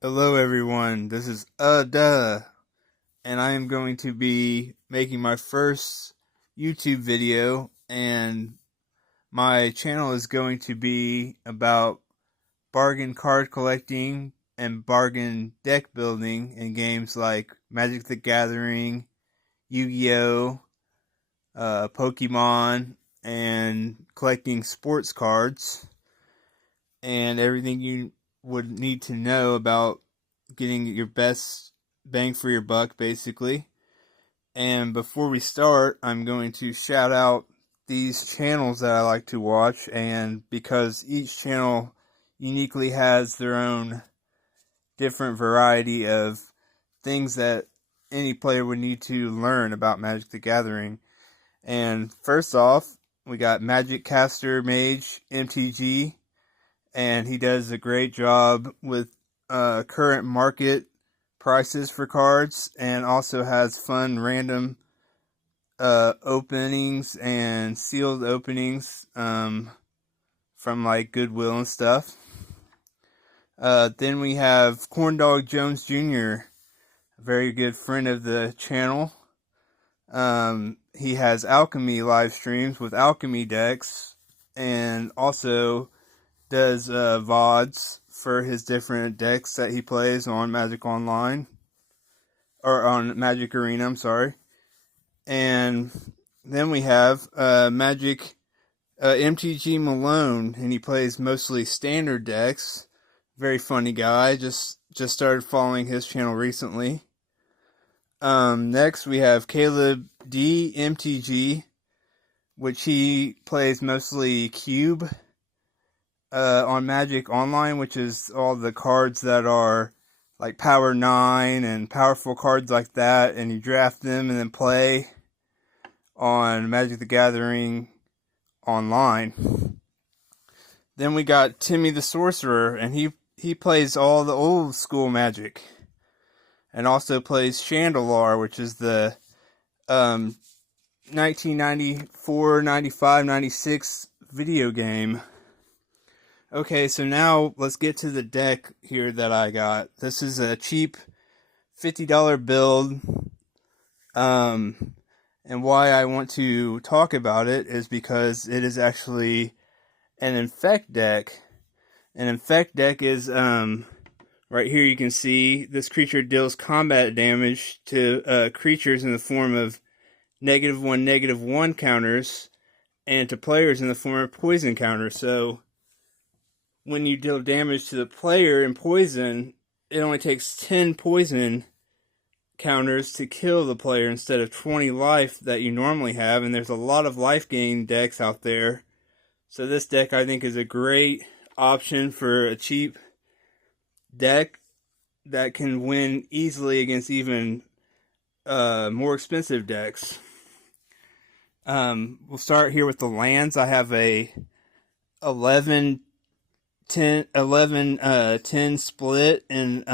Hello everyone, this is and I am going to be making my first YouTube video, and my channel is going to be about bargain card collecting and bargain deck building in games like Magic the Gathering, Yu-Gi-Oh!, Pokemon, and collecting sports cards, and everything you would need to know about getting your best bang for your buck, basically. And before we start, I'm going to shout out these channels that I like to watch, and because each channel uniquely has their own different variety of things that any player would need to learn about Magic the Gathering. And first off, we got Magic Caster Mage MTG, and he does a great job with current market prices for cards, and also has fun random openings and sealed openings from like Goodwill and stuff. Then we have Corndog Jones Jr., a very good friend of the channel. He has alchemy live streams with alchemy decks, and also does VODs for his different decks that he plays on Magic Online, or on Magic Arena, I'm sorry. And then we have Magic MTG Malone, and he plays mostly standard decks. Very funny guy. Just started following his channel recently. Next we have Caleb D MTG, which he plays mostly Cube on Magic Online, which is all the cards that are like Power 9 and powerful cards like that, and you draft them and then play on Magic the Gathering Online. Then we got Timmy the Sorcerer, and he plays all the old school Magic, and also plays Chandelar, which is the 1994, 95, 96 video game. Okay, so now let's get to the deck here that I got. This is a cheap $50 build. And why I want to talk about it is because it is actually an Infect deck. An Infect deck is, right here you can see, this creature deals combat damage to creatures in the form of -1, -1 counters, and to players in the form of poison counters. So when you deal damage to the player in poison, it only takes 10 poison counters to kill the player instead of 20 life that you normally have, and there's a lot of life gain decks out there. So this deck, I think, is a great option for a cheap deck that can win easily against even more expensive decks. We'll start here with the lands. I have a 11 10 split in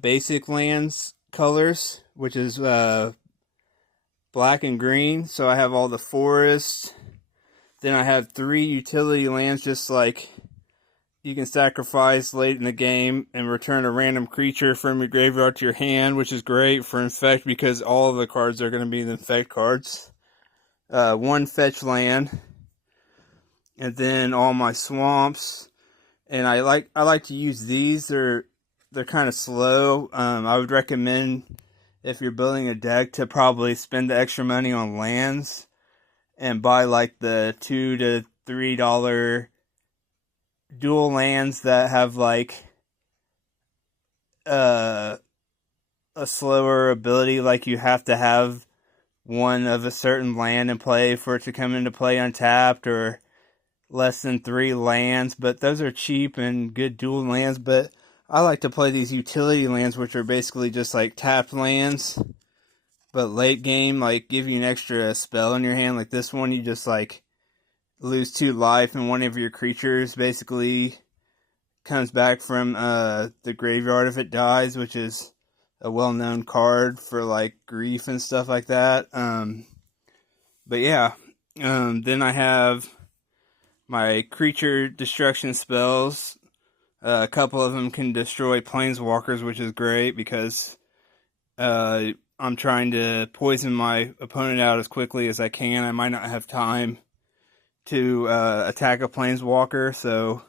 basic lands colors, which is black and green. So I have all the forests. Then I have 3 utility lands, just like you can sacrifice late in the game and return a random creature from your graveyard to your hand, which is great for Infect because all of the cards are going to be the Infect cards. 1 fetch land. And then all my swamps, and I like to use these. They're kind of slow. I would recommend, if you're building a deck, to probably spend the extra money on lands and buy like the $2 to $3 dual lands that have like a slower ability. Like you have to have one of a certain land in play for it to come into play untapped, or less than 3 lands, but those are cheap and good dual lands. But I like to play these utility lands, which are basically just like tapped lands, but late game, like give you an extra spell in your hand. Like this one, you just like lose 2 life, and one of your creatures basically comes back from the graveyard if it dies, which is a well-known card for like grief and stuff like that. But yeah, then I have my creature destruction spells. A couple of them can destroy planeswalkers, which is great because I'm trying to poison my opponent out as quickly as I can. I might not have time to attack a planeswalker, so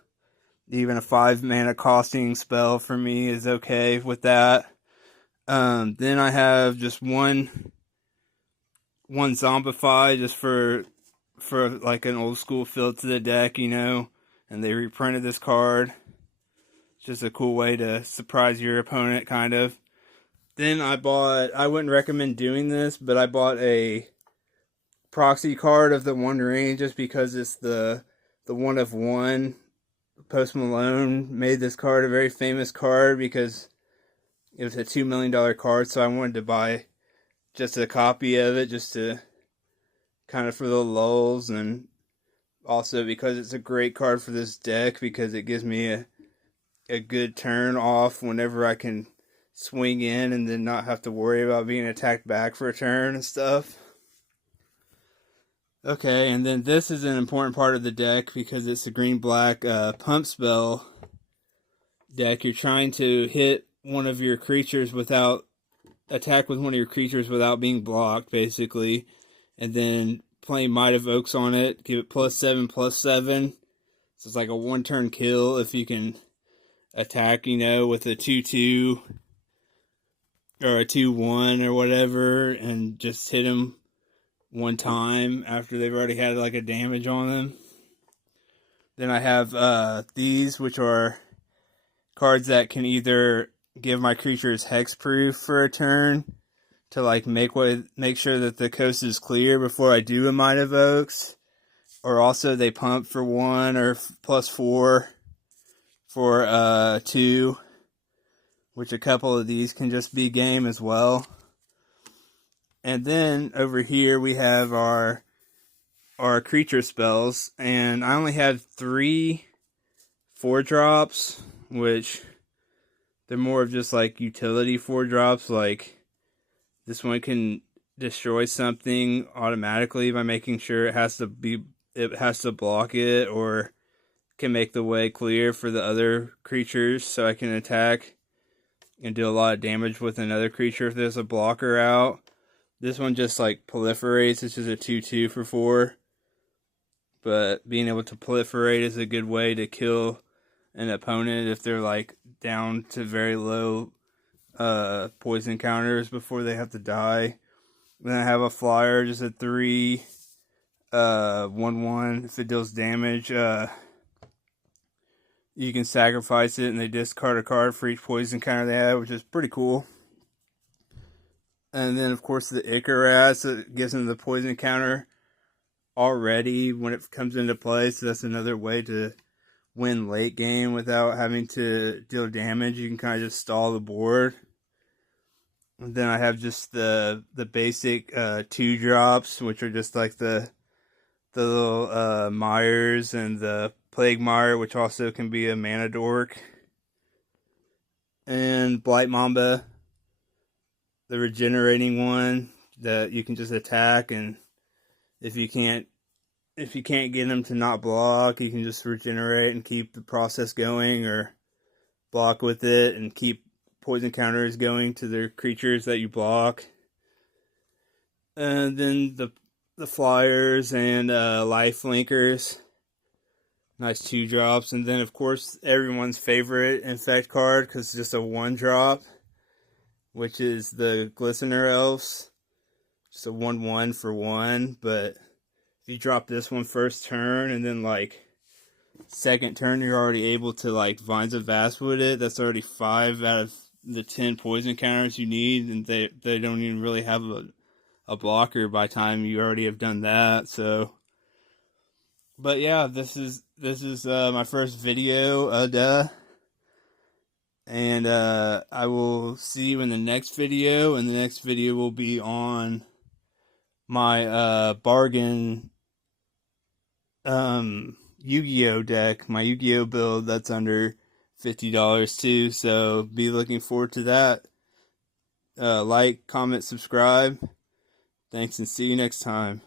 even a 5 mana costing spell for me is okay with that. Then I have just one Zombify just for like an old school feel to the deck, you know. And they reprinted this card. It's just a cool way to surprise your opponent, kind of. Then I wouldn't recommend doing this, but I bought a proxy card of the One Ring just because it's the one of one. Post Malone made this card a very famous card because it was a $2 million card, so I wanted to buy just a copy of it just to kind of for the lulz, and also because it's a great card for this deck because it gives me a good turn off whenever I can swing in and then not have to worry about being attacked back for a turn and stuff. Okay, and then this is an important part of the deck because it's a green-black pump spell deck. You're trying to hit one of your creatures attack with one of your creatures without being blocked, basically. And then playing Might of Oaks on it, give it +7/+7. So it's like a 1-turn kill if you can attack, you know, with a 2/2 or a 2/1 or whatever, and just hit them one time after they've already had like a damage on them. Then I have these, which are cards that can either give my creatures hexproof for a turn to like make sure that the coast is clear before I do a Might of Oaks, or also they pump for 1 or +4 for 2, which a couple of these can just be game as well. And then over here we have our creature spells, and I only have 3 4-drops, which they're more of just like utility 4-drops. Like this one can destroy something automatically by making sure it has to block it, or can make the way clear for the other creatures so I can attack and do a lot of damage with another creature if there's a blocker out. This one just like proliferates. It's just a 2/2 for 4. But being able to proliferate is a good way to kill an opponent if they're like down to very low poison counters before they have to die. Then I have a flyer, just a 3 1/1. If it deals damage, you can sacrifice it and they discard a card for each poison counter they have, which is pretty cool. And then, of course, the Icarus, it gives them the poison counter already when it comes into play. So that's another way to win late game without having to deal damage. You can kind of just stall the board. And then I have just the basic 2-drops, which are just like the little Myers and the Plague Mire, which also can be a mana dork. And Blight Mamba, the regenerating one that you can just attack, and if you can't get them to not block, you can just regenerate and keep the process going, or block with it and keep poison counters going to their creatures that you block. And then the flyers and life linkers, nice 2-drops. And then of course everyone's favorite Infect card, because it's just a 1-drop, which is the Glistener Elves. Just a 1/1 for 1, but if you drop this one first turn and then like second turn you're already able to like Vines of Vastwood it, that's already 5 out of the 10 poison counters you need, and they don't even really have a blocker by the time you already have done that. So, but yeah, this is my first video, and I will see you in the next video, and the next video will be on my bargain Yu-Gi-Oh deck, my Yu-Gi-Oh build that's under $50 too, so be looking forward to that. Like, comment, subscribe. Thanks, and see you next time.